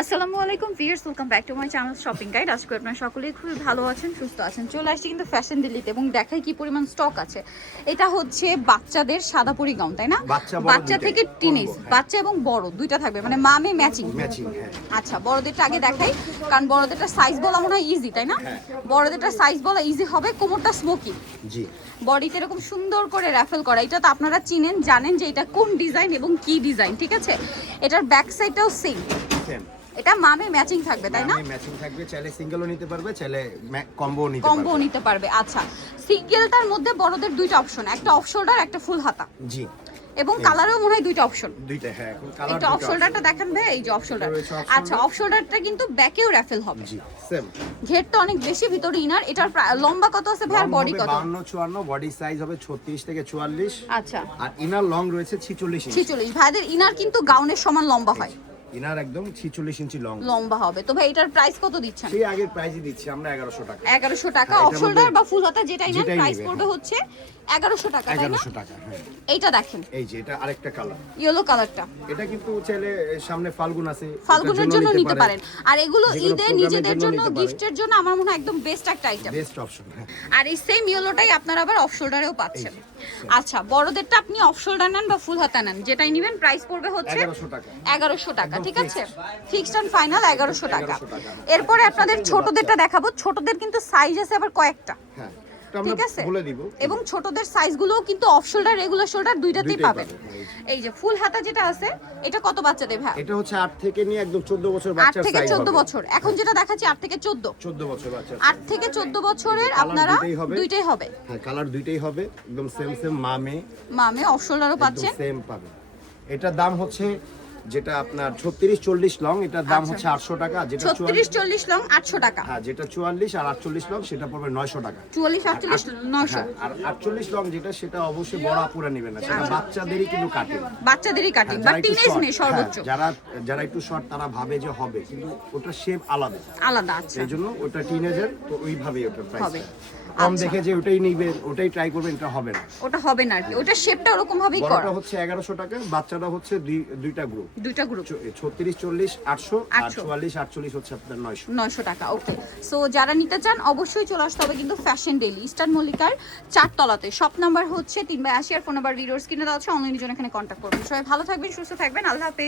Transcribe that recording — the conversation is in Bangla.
আসসালামু আলাইকুম viewers welcome back to my channel shopping guide আজকে আপনারা সকলেই খুবই ভালো আছেন সুস্থ আছেন। চলে আসছি কিন্তু ফ্যাশন দিল্লিতে এবং দেখাই কি পরিমাণ স্টক আছে। এটা হচ্ছে বাচ্চাদের সাদা পরি গাউন তাই না? বাচ্চা, থেকে টিনেজ হ্যাঁ। বাচ্চা এবং বড় দুইটা থাকবে। মানে মামে ম্যাচিং ম্যাচিং হ্যাঁ। আচ্ছা বড়দেরটা আগে দেখাই কারণ বড়দেরটা সাইজ বলা মনে হয় ইজি তাই না? হ্যাঁ। বড়দেরটা সাইজ বলা ইজি হবে কোমরটা স্মোকি জি। বডিতে এরকম সুন্দর করে র্যাফেল করা এটা তো আপনারা চিনেন জানেন যে এটা কোন ডিজাইন এবং কি ডিজাইন ঠিক আছে? এটার ব্যাক সাইডটাও সেম এটা মামে ম্যাচিং থাকবে তাই না? ম্যাচিং থাকবে চাইলে সিঙ্গেলও নিতে পারবে চাইলে কম্বো নিতে কম্বো নিতে পারবে আচ্ছা। সিঙ্গেলটার মধ্যে বড়দের দুইটা অপশন একটা অফ শোল্ডার একটা ফুল হাতা। জি। এবং কালারেও মনে হয় দুইটা অপশন দুইটা হ্যাঁ এখন কালার অফ শোল্ডারটা দেখেন ভাই এই যে অফ শোল্ডার আচ্ছা অফ শোল্ডারটা কিন্তু ব্যাকেও র্যাফেল হবে। জি সেম ঘেরটা অনেক বেশি ভিতরে ইনার এটার লম্বা কত আছে ভাই আর বডি কত? 52 54 বডি সাইজ হবে 36 থেকে 44 আচ্ছা। আর ইনার লং রয়েছে 46 ইঞ্চি ছিচল্লিশ। ভাইদের ইনার কিন্তু গাউনের সমান লম্বা হয়। ইনার একদম 46 ইঞ্চি লং। লম্বা হবে। তো ভাই এটার প্রাইস কত দিচ্ছেন? সেই আগের প্রাইসই দিচ্ছি আমরা 1100 টাকা। এগারোশো টাকা। হ্যাঁ, অফ শোল্ডার বা ফুল হাতা যেটাই নেন প্রাইস পড়বে হ্যাঁ। হচ্ছে এগারোশো টাকা তাই না? 1100 টাকা হ্যাঁ। এইটা দেখেন। এই যে এটা আরেকটা কালার ইয়েলো কালারটা এটা কিন্তু চাইলে সামনে ফাল্গুন আছে ফাল্গুনের জন্য নিতে পারেন। আর এগুলো যেগুলো ঈদে নিজেদের জন্য গিফটের জন্য আমার মনে হয় একদম বেস্ট একটা আইটেম বেস্ট অপশন হ্যাঁ। আর এই সেম ইয়েলোটাই আপনারা আবার অফ শোল্ডারেও পাচ্ছেন। আচ্ছা বড়দেরটা আপনি অফ শোল্ডার নেন বা ফুল হাতা নেন যেটাই নেবেন প্রাইস পড়বে হচ্ছে এগারোশো টাকা। ঠিক আছে? ফিক্সড অ্যান্ড ফাইনাল এগারোশো টাকা। এরপরে আপনাদের ছোটদেরটা দেখাবো। ছোটদের কিন্তু সাইজ আছে আবার কয়েকটা। হ্যাঁ। ঠিক আছে? এবং ছোটদের সাইজগুলোও কিন্তু অফ শোল্ডার রেগুলার শোল্ডার দুইটাতেই পাবেন পাবেন, এই যে। ফুল হাতা যেটা আছে এটা কত বাচ্চাদের ভাই? এটা হচ্ছে 8 থেকে নিয়ে একদম 14 বছর আট বাচ্চার থেকে সাইজ চোদ্দ হবে। বছর। এখন যেটা দেখাচ্ছি আট থেকে চোদ্দ। 14 বছর বাচ্চার আট থেকে চোদ্দ বছরের আপনারা দুইটাই হবে। হ্যাঁ কালার দুইটাই হবে। একদম সেম সেম মামে মামে অফ শোল্ডারও পাচ্ছেন সেম পাবে। এটার দাম হচ্ছে যেটা আপনার 36 40 লং এটার দাম আচ্ছা। হচ্ছে 800 টাকা যেটা ছত্রিশ 44 চল্লিশ লং আটশো টাকা। হ্যাঁ যেটা 44 আর 48 লং সেটা পড়বে 900 টাকা। চুয়াল্লিশ আটচল্লিশ নয়শো। হ্যাঁ আর 48 লং যেটা সেটা অবশ্যই বড় আপুরা নেবেন না। সেটা বাচ্চাদেরই কিন্তু কাটে। বাচ্চাদেরই কাটিং হ্যাঁ, বা যারা টিনেজ মেয়ে সর্বোচ্চ। হ্যাঁ, যারা যারা একটু শর্ট তারা ভাবে যে হবে কিন্তু ওটা শেপ আলাদা। আলাদা আচ্ছা। এই জন্য ওটা টিনেজার তো ওইভাবেই ওটা প্রাইস হবে। কম আচ্ছা। দেখে যে ওটাই নিবেন ওটাই ট্রাই করবেন এটা হবে না। ওটা হবে না আর কি। ওটা শেপটা ওরকম ভাবেই করা। হচ্ছে এগারোশো টাকা বাচ্চাটা হচ্ছে দুই- দুইটা গ্রুপ দুইটা গ্রুপ ছত্রিশ চল্লিশ আটশো আর 800 চুয়াল্লিশ আটচল্লিশ হচ্ছে আপনার নয়শো। নয়শো টাকা ওকে সো যারা নিতে চান অবশ্যই চলে আসতে হবে কিন্তু ফ্যাশন ডেলি ইস্টার্ন মল্লিকার চারতলাতে। শপ নাম্বার হচ্ছে তিন বাই আশি আর ফোন নাম্বার ভিডিওর স্ক্রিনে দেওয়া আছে। অনলাইনের জন্য এখানে কন্ট্যাক্ট করবেন। সবাই ভালো থাকবেন সুস্থ থাকবেন। আল্লাহ হাফেজ।